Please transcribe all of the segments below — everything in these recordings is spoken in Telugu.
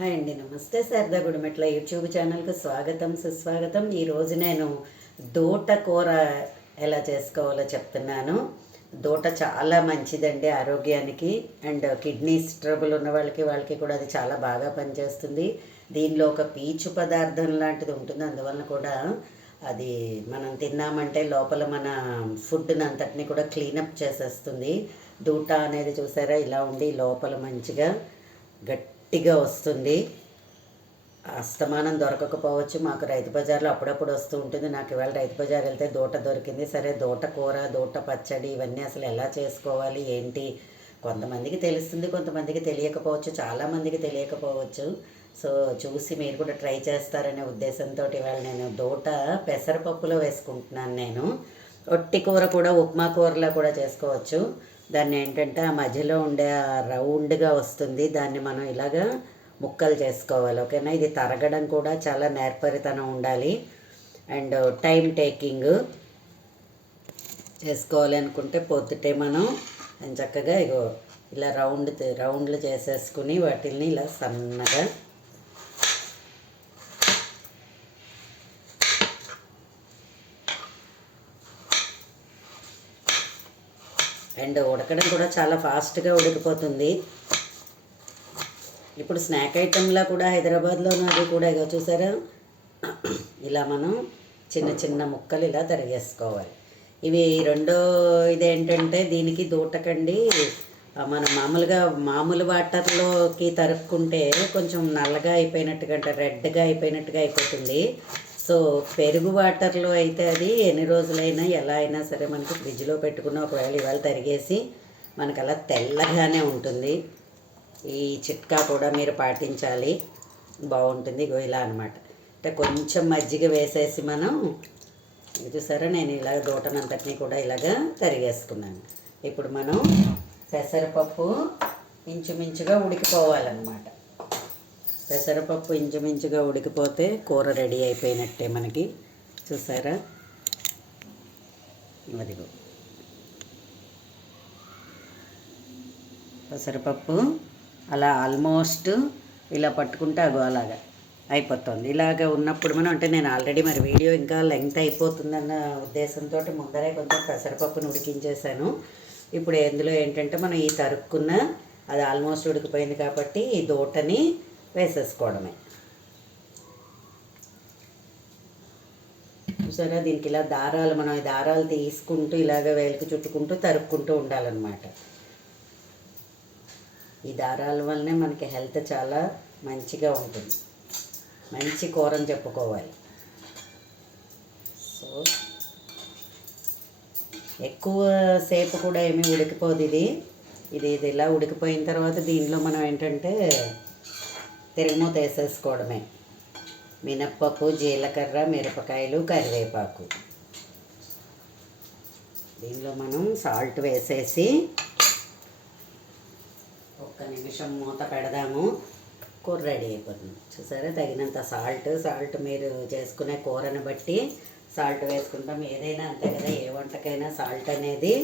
హాయ్ అండి, నమస్తే. శారదా గుడిమెట్ల యూట్యూబ్ ఛానల్కి స్వాగతం, సుస్వాగతం. ఈరోజు నేను దోట కూర ఎలా చేసుకోవాలో చెప్తున్నాను. దోట చాలా మంచిదండి ఆరోగ్యానికి, అండ్ కిడ్నీస్ ట్రబుల్ ఉన్న వాళ్ళకి కూడా అది చాలా బాగా పనిచేస్తుంది. దీనిలో ఒక పీచు పదార్థం లాంటిది ఉంటుంది, అందువలన కూడా అది మనం తిన్నామంటే లోపల మన ఫుడ్ని అంతటిని కూడా క్లీనప్ చేసేస్తుంది. దూట అనేది చూసారా, ఇలా ఉండి లోపల మంచిగా గట్టిగా వస్తుంది. అస్తమానం దొరకకపోవచ్చు, మాకు రైతు బజార్లో అప్పుడప్పుడు వస్తూ ఉంటుంది. నాకు ఇవాళ రైతు బజార్ వెళ్తే దూట దొరికింది. సరే, దూట కూర, దూట పచ్చడి ఇవన్నీ అసలు ఎలా చేసుకోవాలి ఏంటి, కొంతమందికి తెలుస్తుంది, కొంతమందికి తెలియకపోవచ్చు, చాలామందికి తెలియకపోవచ్చు. సో చూసి మీరు కూడా ట్రై చేస్తారనే ఉద్దేశంతో ఇవాళ నేను దూట పెసరపప్పులో వేసుకుంటున్నాను. నేను ఒట్టి కూర కూడా ఉప్మా కూరలా కూడా చేసుకోవచ్చు. దాన్ని ఏంటంటే ఆ మధ్యలో ఉండే రౌండ్గా వస్తుంది, దాన్ని మనం ఇలాగా ముక్కలు చేసుకోవాలి. ఓకేనా, ఇది తరగడం కూడా చాలా నేర్పరితనం ఉండాలి అండ్ టైం టేకింగ్. చేసుకోవాలి అనుకుంటే పొద్దుటే మనం చక్కగా ఇగో ఇలా రౌండ్లు చేసేసుకుని వాటిల్ని ఇలా సన్నగా అండ్ ఉడకడం కూడా చాలా ఫాస్ట్గా ఉడికిపోతుంది. ఇప్పుడు స్నాక్ ఐటెంలా కూడా హైదరాబాద్లో అది కూడా ఇక చూసారా, ఇలా మనం చిన్న చిన్న ముక్కలు ఇలా తరిగేసుకోవాలి. ఇవి రెండో ఇదేంటంటే దీనికి దూటకండి మనం మామూలు వాటర్లోకి తరుక్కుంటే కొంచెం నల్లగా అయిపోయినట్టుగా, అంటే రెడ్గా అయిపోయినట్టుగా అయిపోతుంది. సో పెరుగు వాటర్లో అయితే అది ఎన్ని రోజులైనా ఎలా అయినా సరే మనకి ఫ్రిడ్జ్లో పెట్టుకున్న ఒకవేళ ఇవాళ తరిగేసి మనకు అలా తెల్లగానే ఉంటుంది. ఈ చిట్కా కూడా మీరు పాటించాలి, బాగుంటుంది. ఇగో ఇలా అనమాట, అంటే కొంచెం మజ్జిగ వేసేసి మనం చూసారా, నేను ఇలా దూటనంతటిని కూడా ఇలాగా తరిగేసుకున్నాను. ఇప్పుడు మనం పెసరపప్పు ఇంచుమించుగా ఉడికిపోవాలన్నమాట. పెసరపప్పు ఇంచుమించుగా ఉడికిపోతే కూర రెడీ అయిపోయినట్టే మనకి. చూసారా, మరిగో పెసరపప్పు అలా ఆల్మోస్ట్ ఇలా పట్టుకుంటే అగో అలాగా అయిపోతుంది. ఇలాగ ఉన్నప్పుడు మనం, అంటే నేను ఆల్రెడీ మరి వీడియో ఇంకా లెంగ్త్ అయిపోతుందన్న ఉద్దేశంతో ముందరే కొంచెం పెసరపప్పును ఉడికించేసాను. ఇప్పుడు ఎందులో ఏంటంటే మనం ఈ తరుక్కున్న అది ఆల్మోస్ట్ ఉడికిపోయింది కాబట్టి ఈ దూటని వేసేసుకోవడమే. చూసారా, దీనికి ఇలా దారాలు, మనం ఈ దారాలు తీసుకుంటూ ఇలాగ వేలికి చుట్టుకుంటూ తరుక్కుంటూ ఉండాలన్నమాట. ఈ దారాల వల్లనే మనకి హెల్త్ చాలా మంచిగా ఉంటుంది, మంచి కూరని చెప్పుకోవాలి. సో ఎక్కువ సేపు కూడా ఏమీ ఉడికిపోదు ఇది. ఇది ఇలా ఉడికిపోయిన తర్వాత దీనిలో మనం ఏంటంటే తిరగమూత వేసేసుకోవడమే. మినప్పప్పు, జీలకర్ర, మిరపకాయలు, కరివేపాకు. దీనిలో మనం సాల్ట్ వేసేసి ఒక్క నిమిషం మూత పెడదాము, కూర రెడీ అయిపోతుంది. చూసారా, తగినంత సాల్ట్ మీరు చేసుకునే కూరని బట్టి సాల్ట్ వేసుకుంటాం. ఏదైనా అంతే కదా, ఏ వంటకైనా సాల్ట్ అనేది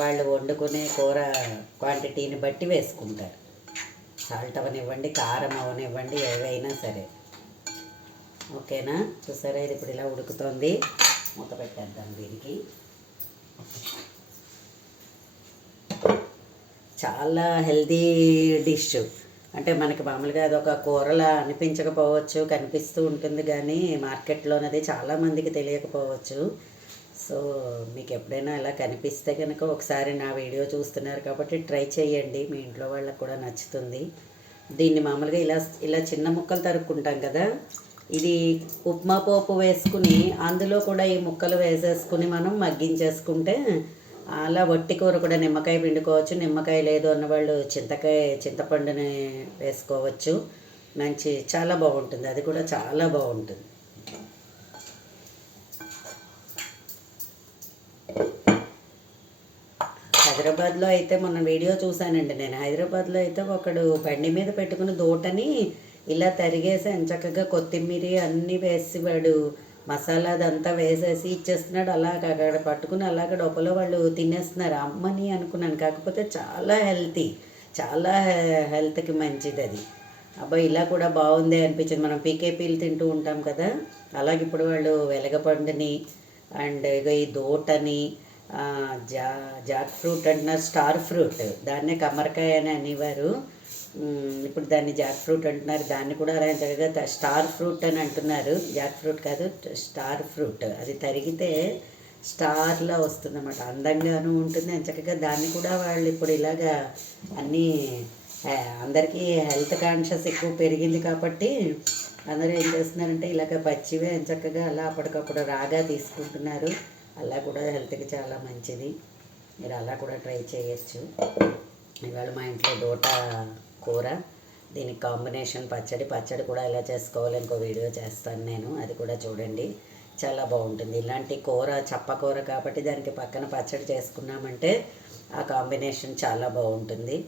వాళ్ళు వండుకునే కూర క్వాంటిటీని బట్టి వేసుకుంటారు. సాల్ట్ అవనివ్వండి, కారం అవనివ్వండి, ఏవైనా సరే. ఓకేనా, చూసారా, ఇది ఇప్పుడు ఇలా ఉడుకుతుంది. మూత పెట్టేద్దాం దీనికి. చాలా హెల్దీ డిష్. అంటే మనకి మామూలుగా అదొక కూరలా అనిపించకపోవచ్చు, కనిపిస్తూ ఉంటుంది కానీ మార్కెట్లోనది చాలామందికి తెలియకపోవచ్చు. సో మీకు ఎప్పుడైనా ఇలా కనిపిస్తే కనుక ఒకసారి నా వీడియో చూస్తున్నారు కాబట్టి ట్రై చేయండి, మీ ఇంట్లో వాళ్ళకి కూడా నచ్చుతుంది. దీన్ని మామూలుగా ఇలా చిన్న ముక్కలు తరుక్కుంటాం కదా, ఇది ఉప్మా పోపు వేసుకుని అందులో కూడా ఈ ముక్కలు వేసేసుకుని మనం మగ్గించేసుకుంటే అలా వట్టి కూర కూడా నిమ్మకాయ పిండుకోవచ్చు. నిమ్మకాయ లేదు అన్నవాళ్ళు చింతపండుని వేసుకోవచ్చు. చాలా బాగుంటుంది, అది కూడా చాలా బాగుంటుంది. హైదరాబాద్లో అయితే మొన్న వీడియో చూశానండి నేను. హైదరాబాద్లో అయితే ఒకడు బండి మీద పెట్టుకుని దూటని ఇలా తరిగేసి చక్కగా కొత్తిమీర అన్నీ వేసి వాడు మసాలా అదంతా వేసేసి ఇచ్చేస్తున్నాడు. అలాగ అక్కడ పట్టుకుని అలాగ డొప్పలో వాళ్ళు తినేస్తున్నారు. అమ్మని అనుకున్నాను, కాకపోతే చాలా హెల్తీ, చాలా హెల్త్కి మంచిది అది. అబ్బాయి ఇలా కూడా బాగుంది అనిపించింది. మనం పీకేపీలు తింటూ ఉంటాం కదా, అలాగే ఇప్పుడు వాళ్ళు వెలగపండుని అండ్ ఇక ఈ దోటని జా జాక్ ఫ్రూట్ అంటున్నారు, స్టార్ ఫ్రూట్, దాన్నే కమ్మరికాయ అని అనేవారు, ఇప్పుడు దాన్ని జాక్ ఫ్రూట్ అంటున్నారు. దాన్ని కూడా అలా చక్కగా స్టార్ ఫ్రూట్ అని అంటున్నారు. జాక్ ఫ్రూట్ కాదు, స్టార్ ఫ్రూట్. అది తరిగితే స్టార్లా వస్తుందన్నమాట, అందంగాను ఉంటుంది. చక్కగా దాన్ని కూడా వాళ్ళు ఇప్పుడు ఇలాగా అన్నీ అందరికీ హెల్త్ కాన్షియస్ ఎక్కువ పెరిగింది కాబట్టి అందరూ ఏం చేస్తున్నారంటే ఇలాగ పచ్చివే చక్కగా అలా అప్పటికప్పుడు రాగా తీసుకుంటున్నారు. అలా కూడా హెల్త్కి చాలా మంచిది. మీరు అలా కూడా ట్రై చేయొచ్చు. ఇవాళ మా ఇంట్లో దోట కూర, దీనికి కాంబినేషన్ పచ్చడి కూడా ఎలా చేసుకోవాలి ఇంకో వీడియో చేస్తాను నేను, అది కూడా చూడండి, చాలా బాగుంటుంది. ఇలాంటి కూర చప్పకూర కాబట్టి దానికి పక్కన పచ్చడి చేసుకున్నామంటే ఆ కాంబినేషన్ చాలా బాగుంటుంది.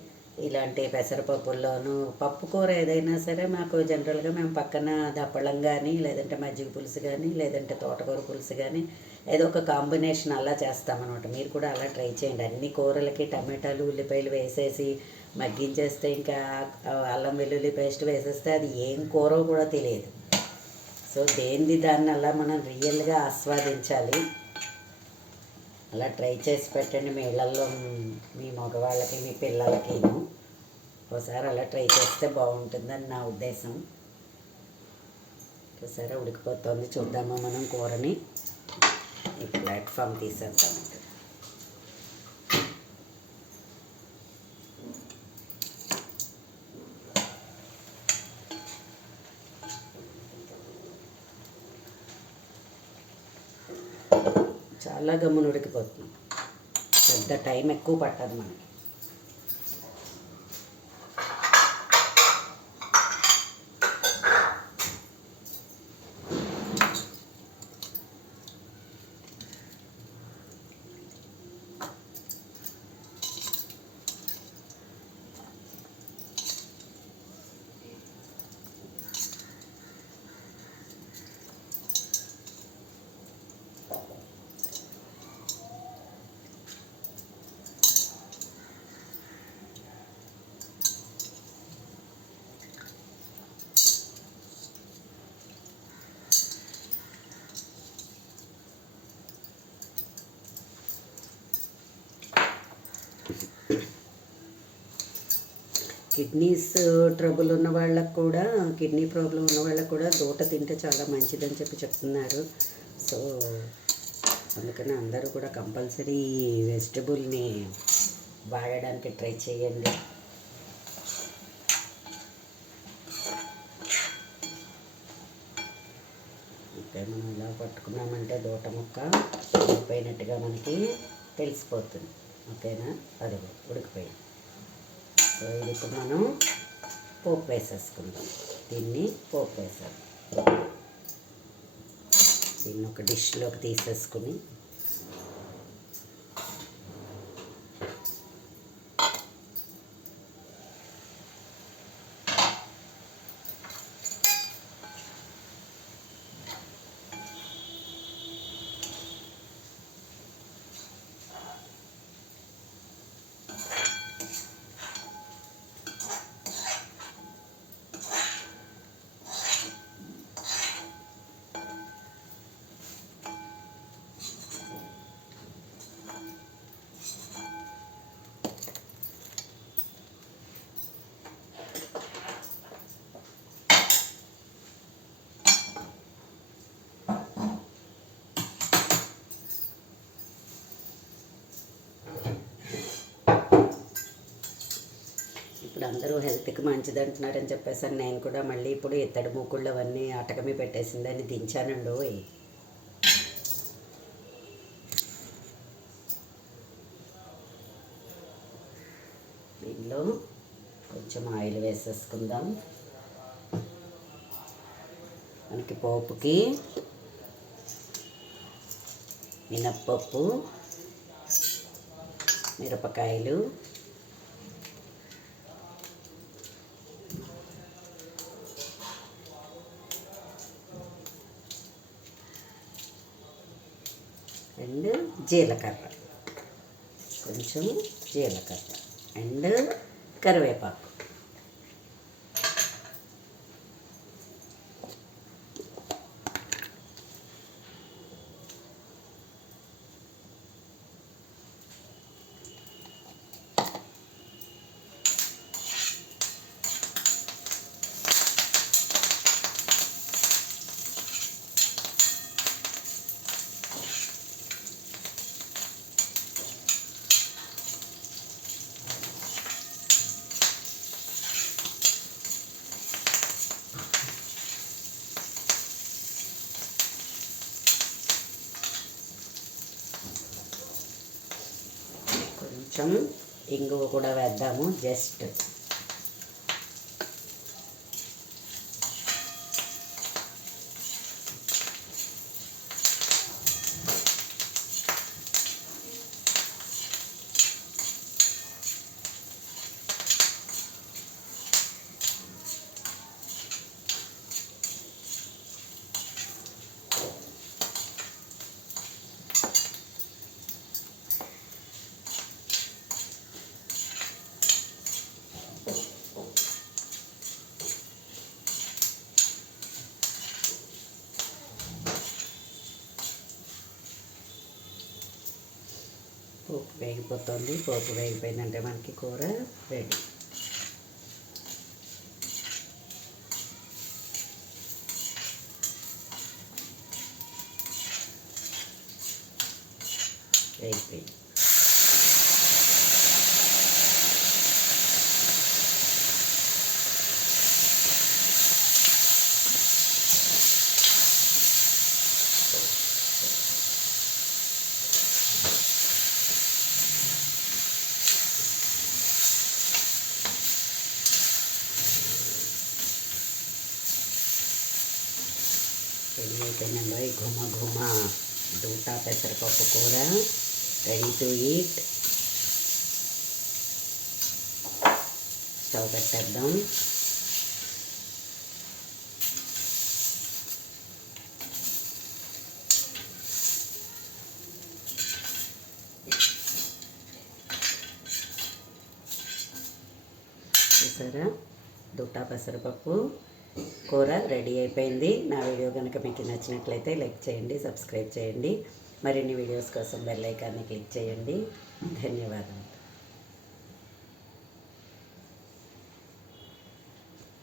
ఇలాంటి పెసరపప్పుల్లోనూ పప్పు కూర ఏదైనా సరే మాకు జనరల్గా మేము పక్కన దప్పడం కానీ, లేదంటే మజ్జిగ పులుసు కానీ, లేదంటే తోటకూర పులుసు కానీ ఏదో ఒక కాంబినేషన్ అలా చేస్తామన్నమాట. మీరు కూడా అలా ట్రై చేయండి. అన్ని కూరలకి టమాటాలు ఉల్లిపాయలు వేసేసి మగ్గించేస్తే ఇంకా అల్లం వెల్లుల్లి పేస్ట్ వేసేస్తే అది ఏం కూర కూడా తెలియదు. సో దేనిది దాన్ని అలా మనం రియల్గా ఆస్వాదించాలి. అలా ట్రై చేసి పెట్టండి మీ ఇళ్ళల్లో, మీ మగవాళ్ళకి మీ పిల్లలకి. ఒకసారి అలా ట్రై చేస్తే బాగుంటుందని నా ఉద్దేశం. ఒకసారి ఉడికిపోతుంది, చూద్దామా మనం కూరని. ఈ ప్లాట్ఫామ్ తీసేద్దామండి. చాలా గమ్మున ఉడికిపోతున్నాం, పెద్ద టైం ఎక్కువ పట్టదు మనకి. కిడ్నీస్ ట్రబుల్ ఉన్న వాళ్ళకు కూడా, కిడ్నీ ప్రాబ్లం ఉన్న వాళ్ళకు కూడా దోట తింటే చాలా మంచిదని చెప్తున్నారు. సో అందుకని అందరూ కూడా కంపల్సరీ వెజిటబుల్ని వాడడానికి ట్రై చేయండి. ఓకే, మనం ఇలా పట్టుకున్నామంటే దోట ముక్క ఉడికిపోయినట్టుగా మనకి తెలిసిపోతుంది. ఓకేనా, అది ఉడికిపోయింది. సో ఇది ఇప్పుడు మనం పోపు వేసేసుకుందాం. దీన్ని పోపు వేసాం. దీన్ని ఒక డిష్లోకి తీసేసుకుని ఇప్పుడు అందరూ హెల్త్కి మంచిది అంటున్నారని చెప్పేసి నేను కూడా మళ్ళీ ఇప్పుడు ఇత్తడి మూకుళ్ళు అవన్నీ అటకమి పెట్టేసిందని దించానండి. దీనిలో కొంచెం ఆయిల్ వేసేసుకుందాం. మనకి పోపుకి మినప్పప్పు, మిరపకాయలు, అండ్ జీలకర్ర, కొంచెం జీలకర్ర అండ్ కరివేపాకు. కొంచెం ఇంగువ కూడా వేద్దాము. జస్ట్ పోపు వేగిపోతుంది. పోపు వేగిపోయిందంటే మనకి కూర రెడీ. వేగిపోయింది. రెడీ అయిపోయిందండి ఈ ఘుమ ఘుమ దూట పెసరపప్పు కూర రెడీ టు ఈట్. స్టవ్ పెట్టేద్దాం. చూసారా, దూట పెసరపప్పు కూర రెడీ అయిపోయింది. నా వీడియో కనుక మీకు నచ్చినట్లయితే లైక్ చేయండి, సబ్స్క్రైబ్ చేయండి. మరిన్ని వీడియోస్ కోసం బెల్ ఐకాన్ని క్లిక్ చేయండి. ధన్యవాదాలు.